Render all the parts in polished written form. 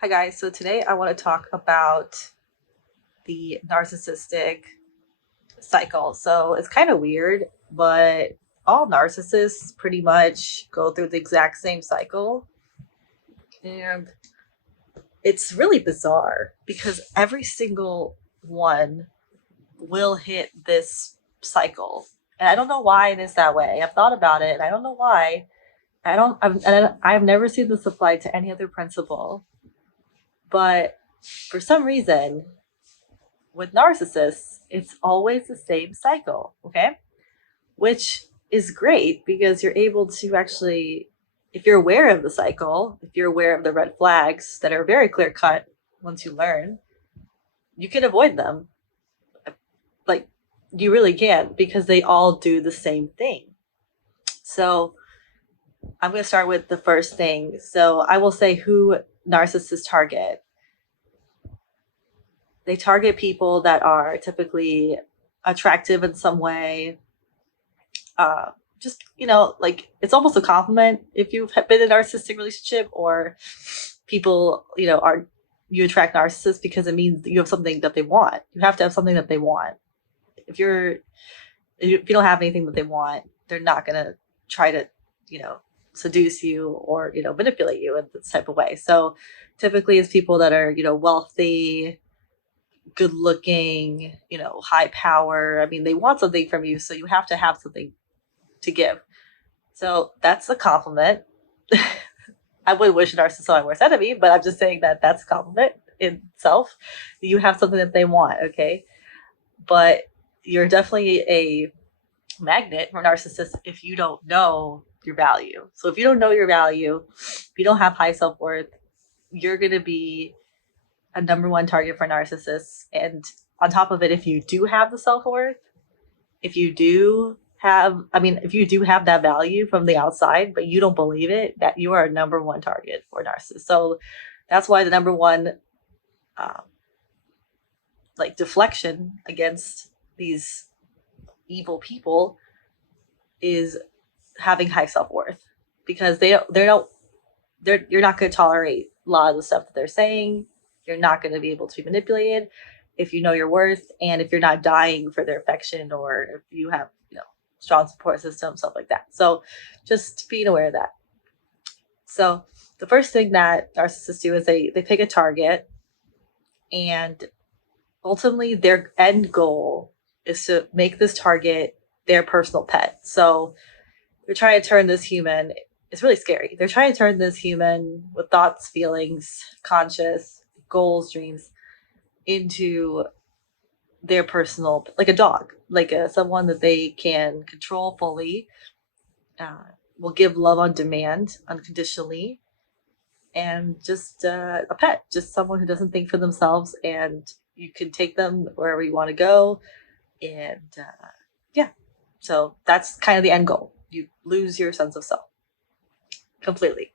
Hi guys, so today I want to talk about the narcissistic cycle. So it's kind of weird, but all narcissists pretty much go through the exact same cycle. And it's really bizarre because every single one will hit this cycle. And I don't know why it is that way. I've thought about it and I don't know why. I've never seen this applied to any other principle, but for some reason, with narcissists, it's always the same cycle, okay? Which is great because you're able to actually, if you're aware of the cycle, if you're aware of the red flags that are very clear cut once you learn, you can avoid them. Like, you really can because they all do the same thing. So, I'm going to start with the first thing. So, I will say who narcissists target. They target people that are typically attractive in some way, uh, just like it's almost a compliment if you've been in a narcissistic relationship, or people are you attract narcissists because it means that you have something that they want. You have to have something that they want. If you're if you don't have anything that they want, they're not gonna try to you know seduce you or manipulate you in this type of way. So typically it's people that are wealthy, good looking, high power. I mean, they want something from you, so you have to have something to give. So that's a compliment. I would wish a narcissist had worse enemy, but I'm just saying that that's a compliment in itself. You have something that they want, okay? But you're definitely a magnet for narcissists if you don't know your value. So if you don't know your value, if you don't have high self worth, you're going to be a number one target for narcissists. And on top of it, if you do have the self worth, if you do have, I mean, if you do have that value from the outside, but you don't believe it, that you are a number one target for narcissists. So that's why the number one, um, like deflection against these evil people is having high self worth, because you're not going to tolerate a lot of the stuff that they're saying. You're not going to be able to be manipulated if you know your worth, and if you're not dying for their affection, or if you have strong support system, stuff like that. So just being aware of that. So the first thing that narcissists do is they pick a target, and ultimately their end goal is to make this target their personal pet. So they're trying to turn this human, it's really scary. They're trying to turn this human with thoughts, feelings, conscious, goals, dreams into their personal, like a dog, like someone that they can control fully, uh, will give love on demand, unconditionally, and just a pet, just someone who doesn't think for themselves, and you can take them wherever you want to go. And yeah, so that's kind of the end goal. You lose your sense of self completely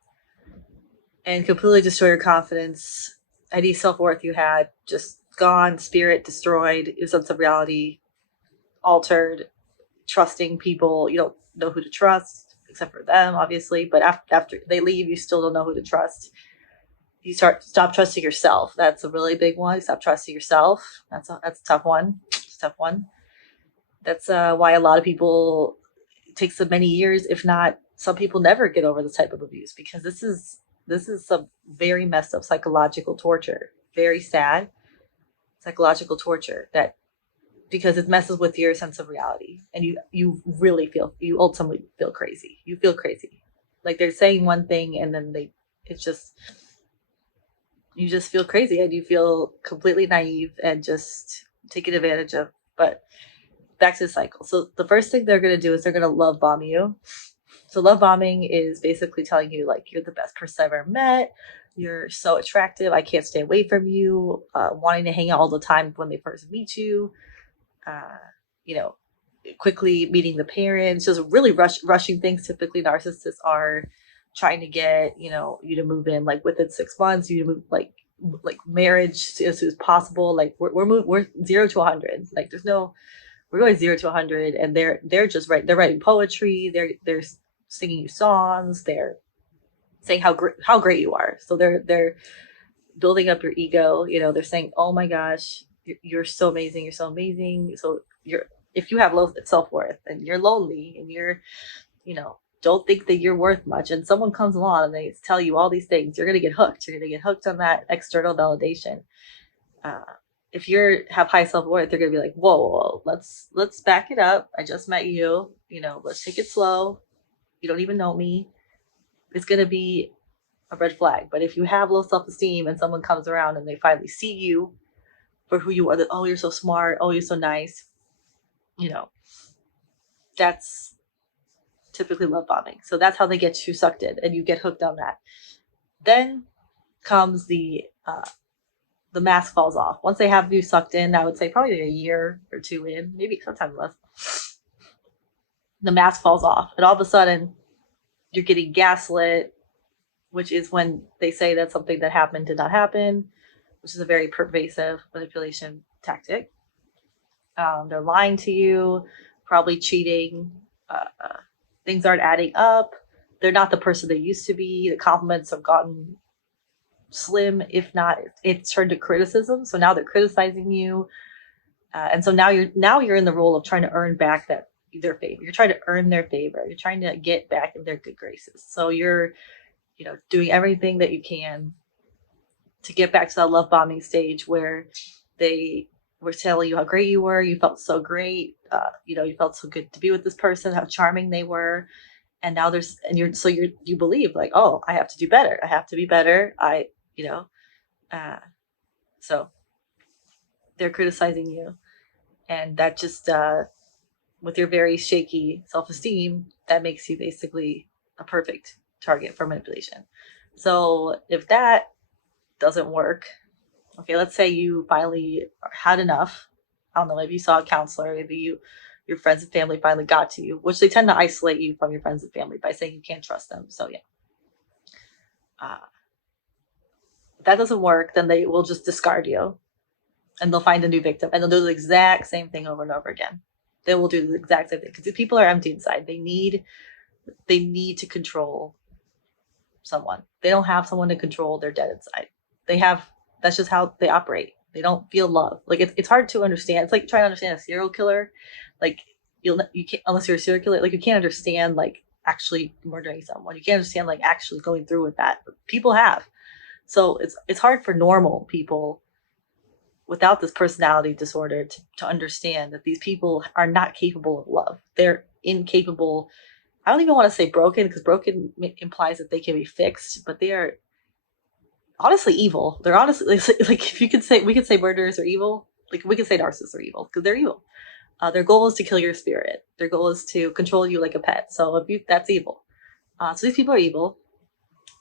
and completely destroy your confidence. Any self worth you had just gone, spirit destroyed, your sense of reality altered, trusting people. You don't know who to trust except for them, obviously. But after they leave, you still don't know who to trust. You stop trusting yourself. That's a really big one. Stop trusting yourself. That's a tough one. It's a tough one. That's why a lot of people, it takes them many years, if not some people never get over this type of abuse, because this is some very messed up psychological torture. Very sad psychological torture, that because it messes with your sense of reality, and you ultimately feel crazy. You feel crazy, like they're saying one thing and then it's just, you just feel crazy, and you feel completely naive and just taken advantage of. But back to the cycle. So the first thing they're going to do is they're going to love bomb you. So love bombing is basically telling you, like, you're the best person I've ever met. You're so attractive. I can't stay away from you. Wanting to hang out all the time when they first meet you. Uh, you know, quickly meeting the parents. Just really rushing things. Typically, narcissists are trying to get you to move in like within 6 months. You to move like marriage as soon as possible. Like we're 0 to 100. Like there's no, we're going 0 to 100, and they're just right. They're writing poetry. They're singing you songs. They're saying how great you are. So they're building up your ego. They're saying, "Oh my gosh, you're so amazing, you're so amazing." So if you have low self-worth and you're lonely and don't think that you're worth much, and someone comes along and they tell you all these things, you're going to get hooked. You're going to get hooked on that external validation. uh, if you have high self-worth, they're going to be like, whoa, let's back it up. I just met you. Let's take it slow. You don't even know me. It's going to be a red flag. But if you have low self-esteem and someone comes around and they finally see you for who you are, that, oh, you're so smart, oh, you're so nice, you know that's typically love bombing. So that's how they get you sucked in, and you get hooked on that. Then comes the mask falls off. Once they have you sucked in, I would say probably a year or two in, maybe sometimes less, the mask falls off. And all of a sudden, you're getting gaslit, which is when they say that something that happened did not happen, which is a very pervasive manipulation tactic. They're lying to you, probably cheating. Things aren't adding up. They're not the person they used to be. The compliments have gotten slim, if not, it's turned to criticism. So now they're criticizing you, and so now you're in the role of trying to earn back their favor. You're trying to earn their favor. You're trying to get back in their good graces. So you're doing everything that you can to get back to that love bombing stage where they were telling you how great you were. You felt so great. You felt so good to be with this person, how charming they were. And now you believe like, oh, I have to do better. I have to be better. You know, uh, so they're criticizing you. And that just, with your very shaky self-esteem, that makes you basically a perfect target for manipulation. So if that doesn't work, okay, let's say you finally had enough. I don't know, maybe you saw a counselor, maybe your friends and family finally got to you, which they tend to isolate you from your friends and family by saying you can't trust them. So yeah, if that doesn't work, then they will just discard you, and they'll find a new victim, and they'll do the exact same thing over and over again. They will do the exact same thing because people are empty inside. They need to control someone. They don't have someone to control. They're dead inside. They have That's just how they operate. They don't feel love. Like it's hard to understand. It's like trying to understand a serial killer. Like you can't, unless you're a serial killer. Like you can't understand like actually murdering someone. You can't understand like actually going through with that. But people have. So it's hard for normal people without this personality disorder to understand that these people are not capable of love. They're incapable. I don't even want to say broken, because broken implies that they can be fixed, but they are honestly evil. They're honestly like if you could say we could say murderers are evil, like we could say narcissists are evil because they're evil. Their goal is to kill your spirit. Their goal is to control you like a pet. So that's evil. So these people are evil,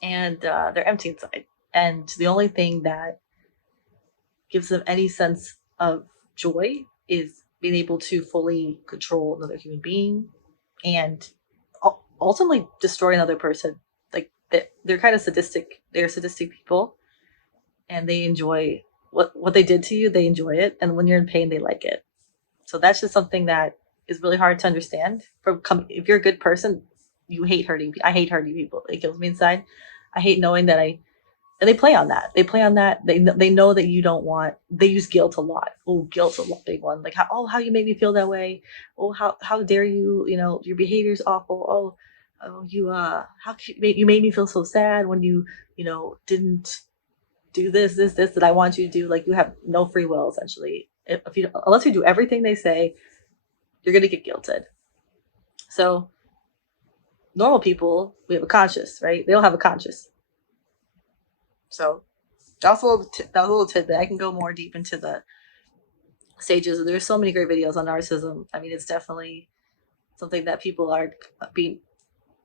and they're empty inside. And the only thing that gives them any sense of joy is being able to fully control another human being and ultimately destroy another person. Like they're kind of sadistic. They're sadistic people, and they enjoy what they did to you. They enjoy it, and when you're in pain, they like it. So that's just something that is really hard to understand. If you're a good person, you hate hurting. I hate hurting people. It kills me inside. I hate knowing that and they play on that. They play on that. They know that you don't want. They use guilt a lot. Oh, guilt's a big one. Like how you made me feel that way. Oh, how dare you? Your behavior's awful. Oh, you made me feel so sad when didn't do this that I want you to do. Like you have no free will essentially. If you Unless you do everything they say, you're gonna get guilted. So normal people, we have a conscience, right? They don't have a conscience. So that was a little tidbit. I can go more deep into the stages. There's so many great videos on narcissism. I mean, it's definitely something that people are being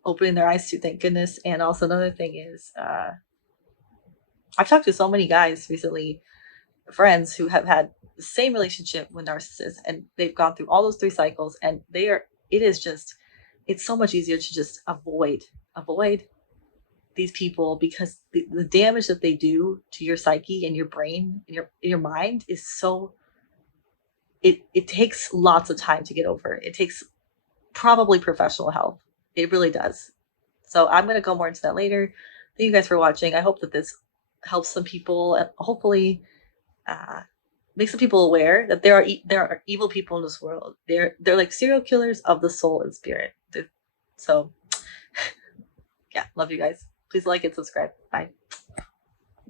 opening their eyes to, thank goodness. And also another thing is, I've talked to so many guys recently, friends who have had the same relationship with narcissists, and they've gone through all those 3 cycles, and it's so much easier to just avoid these people, because the damage that they do to your psyche and your brain and your mind is so, it takes lots of time to get over. It takes probably professional help. It really does. So I'm going to go more into that later. Thank you guys for watching. I hope that this helps some people, and hopefully uh, make some people aware that there are evil people in this world. They're like serial killers of the soul and spirit. So yeah, love you guys. Please like and subscribe. Bye.